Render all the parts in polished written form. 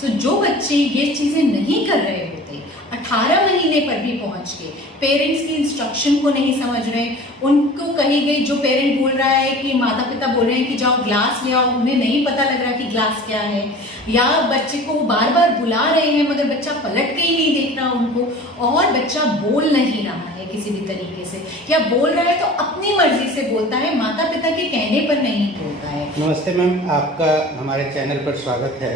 सो जो बच्चे ये चीज़ें नहीं कर रहे होते, 18 महीने पर भी पहुंच के पेरेंट्स की इंस्ट्रक्शन को नहीं समझ रहे, उनको कही गई, जो पेरेंट बोल रहा है कि माता पिता बोल रहे हैं कि जाओ ग्लास ले आओ, उन्हें नहीं पता लग रहा कि ग्लास क्या है, या बच्चे को बार बार बुला रहे हैं मगर बच्चा पलट के ही नहीं देख रहा उनको, और बच्चा बोल नहीं रहा है किसी भी तरीके से, या बोल रहा है तो अपनी मर्जी से बोलता है, माता पिता के कहने पर नहीं बोलता है। नमस्ते मैम, आपका हमारे चैनल पर स्वागत है।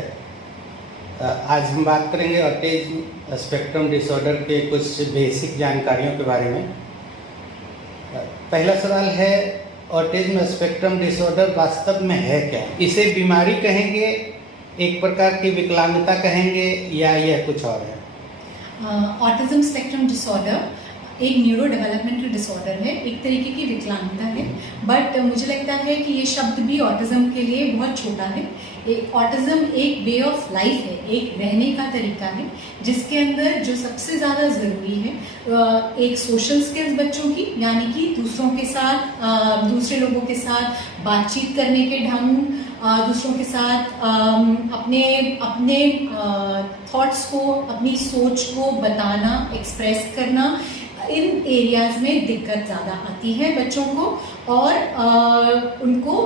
आज हम बात करेंगे ऑटिज्म स्पेक्ट्रम डिसऑर्डर के कुछ बेसिक जानकारियों के बारे में। पहला सवाल है, ऑटिज्म स्पेक्ट्रम डिसऑर्डर वास्तव में है क्या? इसे बीमारी कहेंगे, एक प्रकार की विकलांगता कहेंगे, या यह कुछ और है? ऑटिज्म स्पेक्ट्रम डिसऑर्डर एक न्यूरो डेवलपमेंटल डिसऑर्डर है, एक तरीके की विकलांगता है, बट मुझे लगता है कि ये शब्द भी ऑटिज्म के लिए बहुत छोटा है। ऑटिज्म एक वे ऑफ लाइफ है, एक रहने का तरीका है, जिसके अंदर जो सबसे ज़्यादा ज़रूरी है एक सोशल स्किल्स बच्चों की, यानी कि दूसरों के साथ, दूसरे लोगों के साथ बातचीत करने के ढंग, दूसरों के साथ अपने अपने थॉट्स को, अपनी सोच को बताना, एक्सप्रेस करना, इन एरियाज़ में दिक्कत ज़्यादा आती है बच्चों को, और उनको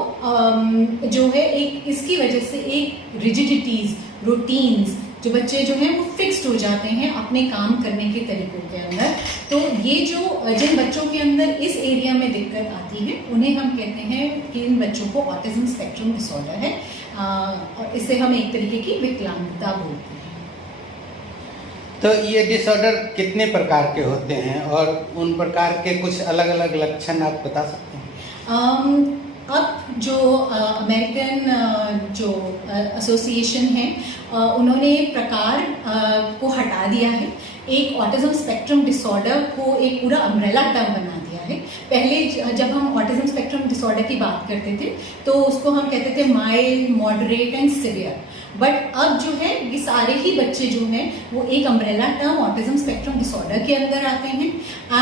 जो है एक इसकी वजह से एक रिजिडिटीज़, रूटीन्स, जो बच्चे जो हैं वो फिक्स्ड हो जाते हैं अपने काम करने के तरीक़ों के अंदर। तो ये जो जिन बच्चों के अंदर इस एरिया में दिक्कत आती है उन्हें हम कहते हैं कि इन बच्चों को ऑटिज्म स्पेक्ट्रम डिसऑर्डर है, और इससे हम एक तरीके की विकलांगता बोलते हैं। तो ये डिसऑर्डर कितने प्रकार के होते हैं और उन प्रकार के कुछ अलग अलग लक्षण आप बता सकते हैं? अब जो अमेरिकन जो एसोसिएशन है, उन्होंने प्रकार को हटा दिया है, एक ऑटिज्म स्पेक्ट्रम डिसऑर्डर को एक पूरा अम्ब्रेला टर्म बना दिया है। पहले जब हम ऑटिज्म स्पेक्ट्रम डिसऑर्डर की बात करते थे तो उसको हम कहते थे mild, moderate and severe, but अब जो है ये सारे ही बच्चे जो हैं वो एक umbrella term autism spectrum disorder के अंदर आते हैं,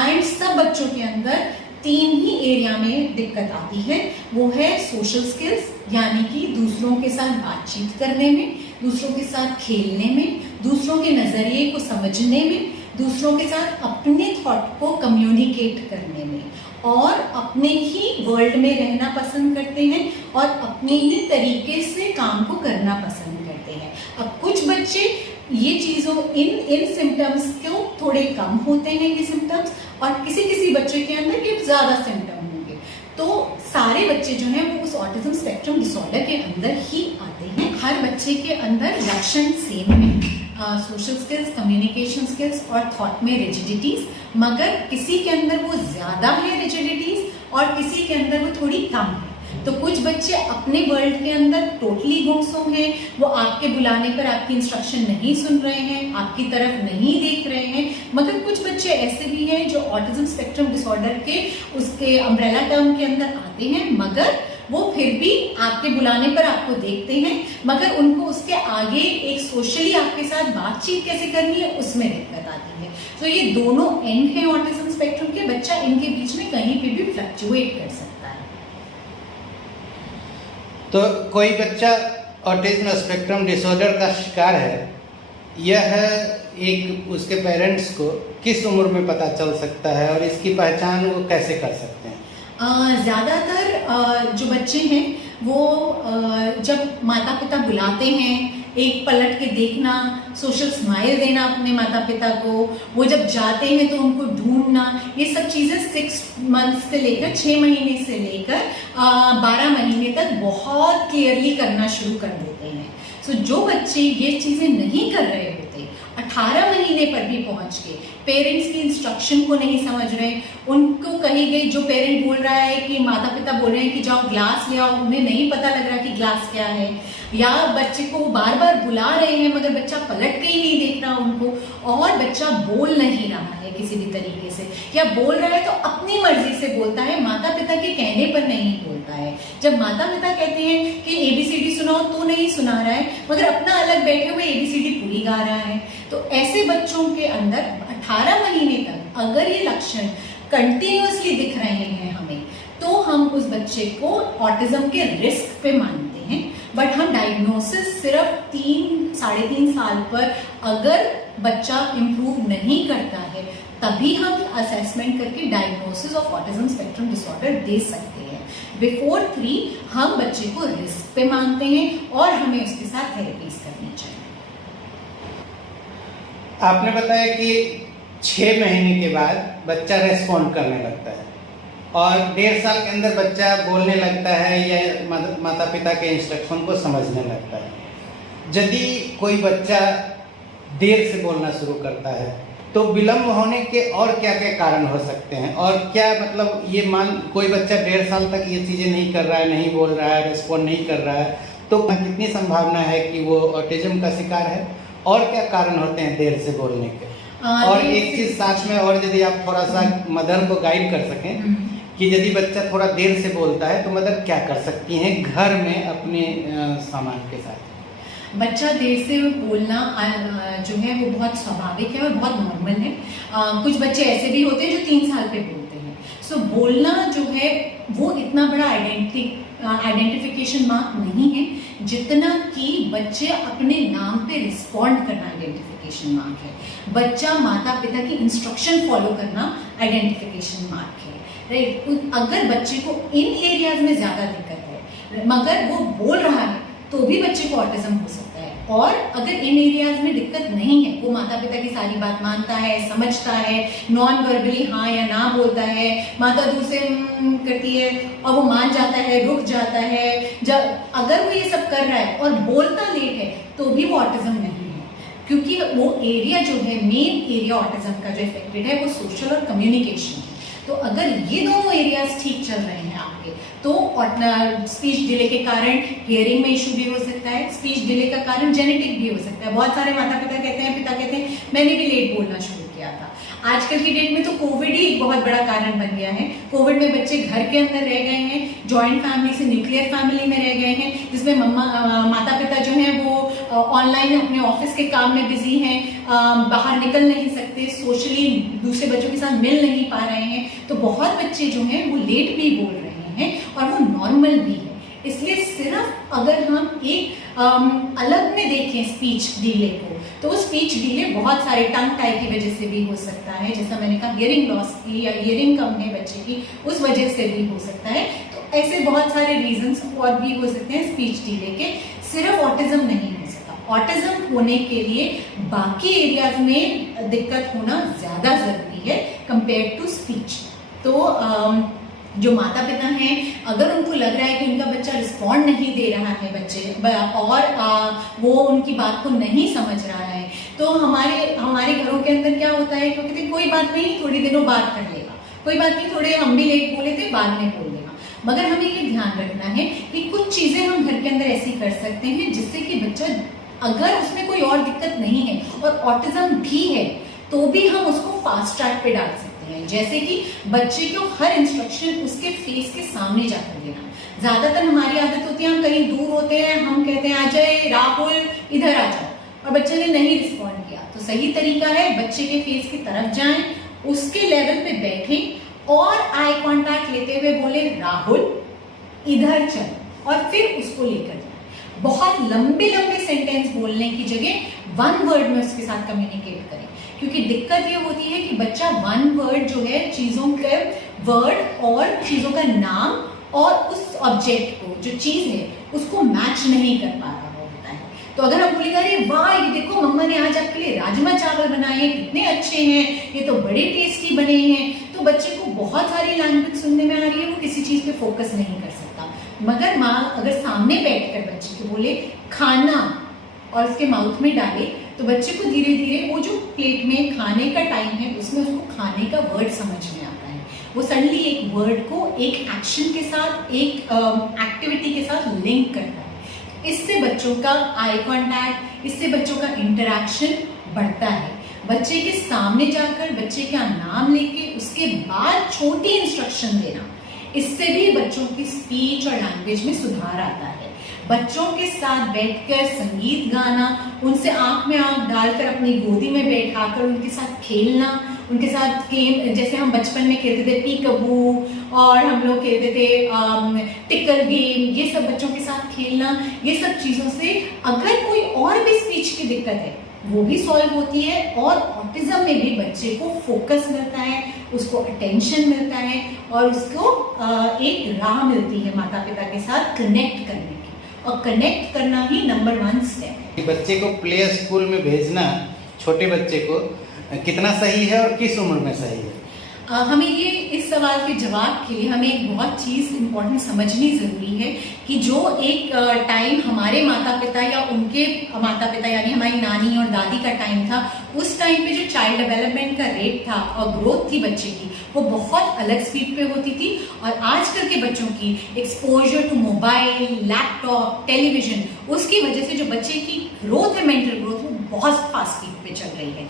एंड सब बच्चों के अंदर 3 ही एरिया में दिक्कत आती है। वो है सोशल स्किल्स, यानी कि दूसरों के साथ बातचीत करने में, दूसरों के साथ खेलने में, दूसरों के नज़रिए को समझने में, दूसरों के साथ अपने थॉट को कम्युनिकेट करने में, और अपने ही वर्ल्ड में रहना पसंद करते हैं और अपने ही तरीके से काम को करना पसंद करते हैं। अब कुछ बच्चे ये चीज़ों इन सिम्टम्स को थोड़े कम होते हैं ये सिम्टम्स, और किसी किसी बच्चे के अंदर ये ज़्यादा सिम्टम होंगे। तो सारे बच्चे जो हैं वो उस ऑटिज्म स्पेक्ट्रम डिसऑर्डर के अंदर ही आते हैं। हर बच्चे के अंदर लक्षण सेम है, सोशल स्किल्स, कम्युनिकेशन स्किल्स और थॉट में रिजिडिटीज़, मगर किसी के अंदर वो ज़्यादा है रिजिडिटीज़ और किसी के अंदर वो थोड़ी कम है। तो कुछ बच्चे अपने वर्ल्ड के अंदर टोटली गुमसुम हैं, वो आपके बुलाने पर आपकी इंस्ट्रक्शन नहीं सुन रहे हैं, आपकी तरफ नहीं देख रहे हैं, मगर कुछ बच्चे ऐसे भी हैं जो ऑटिज्म स्पेक्ट्रम डिसऑर्डर के उसके अम्ब्रेला टर्म के अंदर आते हैं, मगर वो फिर भी आपके बुलाने पर आपको देखते हैं, मगर उनको उसके आगे एक सोशली आपके साथ बातचीत कैसे करनी है उसमें दिक्कत आती है। तो ये दोनों एंड है ऑटिज्म स्पेक्ट्रम के, बच्चा इनके बीच में कहीं पे भी फ्लक्चुएट कर सकता है। तो कोई बच्चा ऑटिज्म स्पेक्ट्रम डिसऑर्डर का शिकार है, यह एक उसके पेरेंट्स को किस उम्र में पता चल सकता है और इसकी पहचान वो कैसे कर सकते हैं? ज़्यादातर जो बच्चे हैं वो जब माता पिता बुलाते हैं, एक पलट के देखना, सोशल स्माइल देना अपने माता पिता को, वो जब जाते हैं तो उनको ढूंढना, ये सब चीज़ें 6 मंथ्स से लेकर 6 महीने से लेकर 12 महीने तक बहुत क्लियरली करना शुरू कर देते हैं। सो जो बच्चे ये चीज़ें नहीं कर रहे होते, 18 महीने पर भी पहुंच के पेरेंट्स की इंस्ट्रक्शन को नहीं समझ रहे, उनको कही गई, जो पेरेंट बोल रहा है कि माता पिता बोल रहे हैं कि जाओ ग्लास ले आओ, उन्हें नहीं पता लग रहा कि ग्लास क्या है, या बच्चे को बार बार बुला रहे हैं मगर बच्चा पलट के ही नहीं देख रहा उनको, और बच्चा बोल नहीं रहा है किसी भी तरीके से, या बोल रहा है तो अपनी मर्जी से बोलता है, माता पिता के कहने पर नहीं बोलता है। जब माता पिता कहते हैं कि ABCD सुनाओ तो नहीं सुना रहा है, मगर अपना अलग बैठे हुए ABCD पूरी गा रहा है। तो ऐसे बच्चों के अंदर 18 महीने तक अगर ये लक्षण कंटिन्यूअसली दिख रहे हैं हमें, तो हम उस बच्चे को ऑटिज्म के रिस्क पे मानते हैं। बट हम डायग्नोसिस सिर्फ 3-3.5 साल पर अगर बच्चा इम्प्रूव नहीं करता है तभी हम असेसमेंट करके diagnosis of autism spectrum disorder दे सकते हैं। बिफोर 3 हम बच्चे को रिस्क पे मानते हैं और हमें उसके साथ थेरेपीज करनी चाहिए। आपने बताया कि 6 महीने के बाद बच्चा रेस्पॉन्ड करने लगता है और 1.5 साल के अंदर बच्चा बोलने लगता है या माता पिता के इंस्ट्रक्शन को समझने लगता है। यदि कोई बच्चा देर से बोलना शुरू करता है तो विलम्ब होने के और क्या क्या कारण हो सकते हैं, और क्या मतलब ये कोई बच्चा 1.5 साल तक ये चीज़ें नहीं कर रहा है, नहीं बोल रहा है, रेस्पॉन्ड नहीं कर रहा है, तो कितनी संभावना है कि वो ऑटिज्म का शिकार है, और क्या कारण होते हैं देर से बोलने के? और एक चीज़ साथ में और यदि आप थोड़ा सा मदर को गाइड कर सकें कि यदि बच्चा थोड़ा देर से बोलता है तो मदर क्या कर सकती हैं घर में अपने सामान के साथ? बच्चा देर से बोलना जो है वो बहुत स्वाभाविक है और बहुत नॉर्मल है। कुछ बच्चे ऐसे भी होते हैं जो 3 साल पे बोलते हैं। सो बोलना जो है वो इतना बड़ा आइडेंटिफिकेशन मार्क नहीं है जितना कि बच्चे अपने नाम पे रिस्पॉन्ड करना आइडेंटिफिकेशन मार्क है। बच्चा माता पिता की इंस्ट्रक्शन फॉलो करना आइडेंटिफिकेशन मार्क है, राइट। अगर बच्चे को इन एरियाज में ज़्यादा दिक्कत है मगर वो बोल रहा है तो भी बच्चे को ऑटिज्म हो सकता है। और अगर इन एरियाज में दिक्कत नहीं है, वो माता पिता की सारी बात मानता है, समझता है, नॉन वर्बली हाँ या ना बोलता है, माता दूर से करती है और वो मान जाता है, रुक जाता है, जब अगर वो ये सब कर रहा है और बोलता लेट है तो भी वो ऑटिज्म नहीं है, क्योंकि वो एरिया जो है मेन एरिया ऑटिज्म का जो इफेक्टेड है वो सोशल और कम्युनिकेशन है। तो अगर ये दोनों एरियाज ठीक चल रहे हैं आपके तो स्पीच डिले के कारण हियरिंग में इशू भी हो सकता है, स्पीच डिले का कारण जेनेटिक भी हो सकता है। बहुत सारे माता पिता कहते हैं मैंने भी लेट बोलना शुरू किया था। आजकल की डेट में तो कोविड ही एक बहुत बड़ा कारण बन गया है। कोविड में बच्चे घर के अंदर रह गए हैं, जॉइंट फैमिली से न्यूक्लियर फैमिली में रह गए हैं, जिसमें माता पिता जो हैं वो ऑनलाइन अपने ऑफिस के काम में बिजी हैं, बाहर निकल नहीं सकते, सोशली दूसरे बच्चों के साथ मिल नहीं पा रहे हैं। तो बहुत बच्चे जो हैं वो लेट भी बोल रहे हैं और वो नॉर्मल भी है। इसलिए सिर्फ अगर हम एक अलग में देखें स्पीच डिले को तो वो स्पीच डिले बहुत सारे टंग टाई की वजह से भी हो सकता है, जैसा मैंने कहा हियरिंग लॉस की या हियरिंग कम है बच्चे की उस वजह से भी हो सकता है। तो ऐसे बहुत सारे रीजंस और भी हो सकते हैं स्पीच डिले के, सिर्फ ऑटिज्म नहीं हो सकता। ऑटिज्म होने के लिए बाकी एरियाज में दिक्कत होना ज़्यादा ज़रूरी है कंपेयर टू स्पीच। तो जो माता पिता हैं अगर उनको लग रहा है कि उनका बच्चा रिस्पॉन्ड नहीं दे रहा है और वो उनकी बात को नहीं समझ रहा है तो हमारे घरों के अंदर क्या होता है कि कहते कोई बात नहीं थोड़ी दिनों बाद कर लेगा, कोई बात नहीं थोड़े हम भी लेट बोले थे बाद में बोल देगा। मगर हमें ये ध्यान रखना है कि कुछ चीज़ें हम घर के अंदर ऐसी कर सकते हैं जिससे कि बच्चा अगर उसमें कोई और दिक्कत नहीं है और ऑटिज्म भी है तो भी हम उसको फास्ट ट्रैक पे डाल सकते हैं। जैसे कि बच्चे को हर इंस्ट्रक्शन उसके फेस के सामने जाकर देना। ज़्यादातर हमारी आदत होती है हम कहीं दूर होते हैं, हम कहते हैं आ जाए राहुल इधर आ जाओ, और बच्चे ने नहीं रिस्पॉन्ड किया तो सही तरीका है बच्चे के फेस की तरफ जाएं, उसके लेवल पे बैठें और आई कांटेक्ट लेते हुए बोले राहुल इधर चल, और फिर उसको लेकर जाए। बहुत लंबे सेंटेंस बोलने की जगह 1 वर्ड में उसके साथ कम्युनिकेट करें, क्योंकि दिक्कत ये होती है कि बच्चा 1 वर्ड जो है चीज़ों के वर्ड और चीज़ों का नाम और उस ऑब्जेक्ट को जो चीज़ है उसको मैच नहीं कर पा रहा होता है। तो अगर हम बोलेंगे अरे वाह ये देखो मम्मा ने आज आपके लिए राजमा चावल बनाए कितने अच्छे हैं, ये तो बड़े टेस्टी बने हैं, तो बच्चे को बहुत सारी लैंग्वेज सुनने में आ रही है, वो किसी चीज़ पे फोकस नहीं कर सकता। मगर माँ अगर सामने बैठकर बच्चे को बोले खाना और उसके माउथ में डाले तो बच्चे को धीरे धीरे वो जो प्लेट में खाने का टाइम है उसमें उसको खाने का वर्ड समझ में आता है। वो सडनली एक वर्ड को एक एक्शन के साथ एक एक्टिविटी के साथ लिंक करता है। इससे बच्चों का आई कांटेक्ट, इससे बच्चों का इंटरेक्शन बढ़ता है। बच्चे के सामने जाकर बच्चे का नाम लेके उसके बाद छोटी इंस्ट्रक्शन देना, इससे भी बच्चों की स्पीच और लैंग्वेज में सुधार आता है। बच्चों के साथ बैठकर संगीत गाना, उनसे आंख में आंख डालकर अपनी गोदी में बैठाकर उनके साथ खेलना, उनके साथ गेम, जैसे हम बचपन में खेलते थे पीकबू और हम लोग खेलते थे टिकल गेम, ये सब बच्चों के साथ खेलना, ये सब चीज़ों से अगर कोई और भी स्पीच की दिक्कत है वो भी सॉल्व होती है और ऑटिज्म में भी बच्चे को फोकस मिलता है, उसको अटेंशन मिलता है और उसको एक राह मिलती है माता पिता के साथ कनेक्ट करने की, और कनेक्ट करना ही नंबर 1 स्टेप है। बच्चे को प्ले स्कूल में भेजना, छोटे बच्चे को कितना सही है और किस उम्र में सही है? हमें ये इस सवाल के जवाब के लिए हमें एक बहुत चीज़ इम्पोर्टेंट समझनी ज़रूरी है कि जो एक टाइम हमारे माता पिता या उनके माता पिता यानी हमारी नानी और दादी का टाइम था, उस टाइम पे जो चाइल्ड डेवलपमेंट का रेट था और ग्रोथ थी बच्चे की वो बहुत अलग स्पीड पे होती थी, और आजकल के बच्चों की exposure to mobile, laptop, television, उसकी वजह से जो बच्चे की ग्रोथ है, मेंटल ग्रोथ, वो बहुत फास्ट स्पीड पे चल रही है।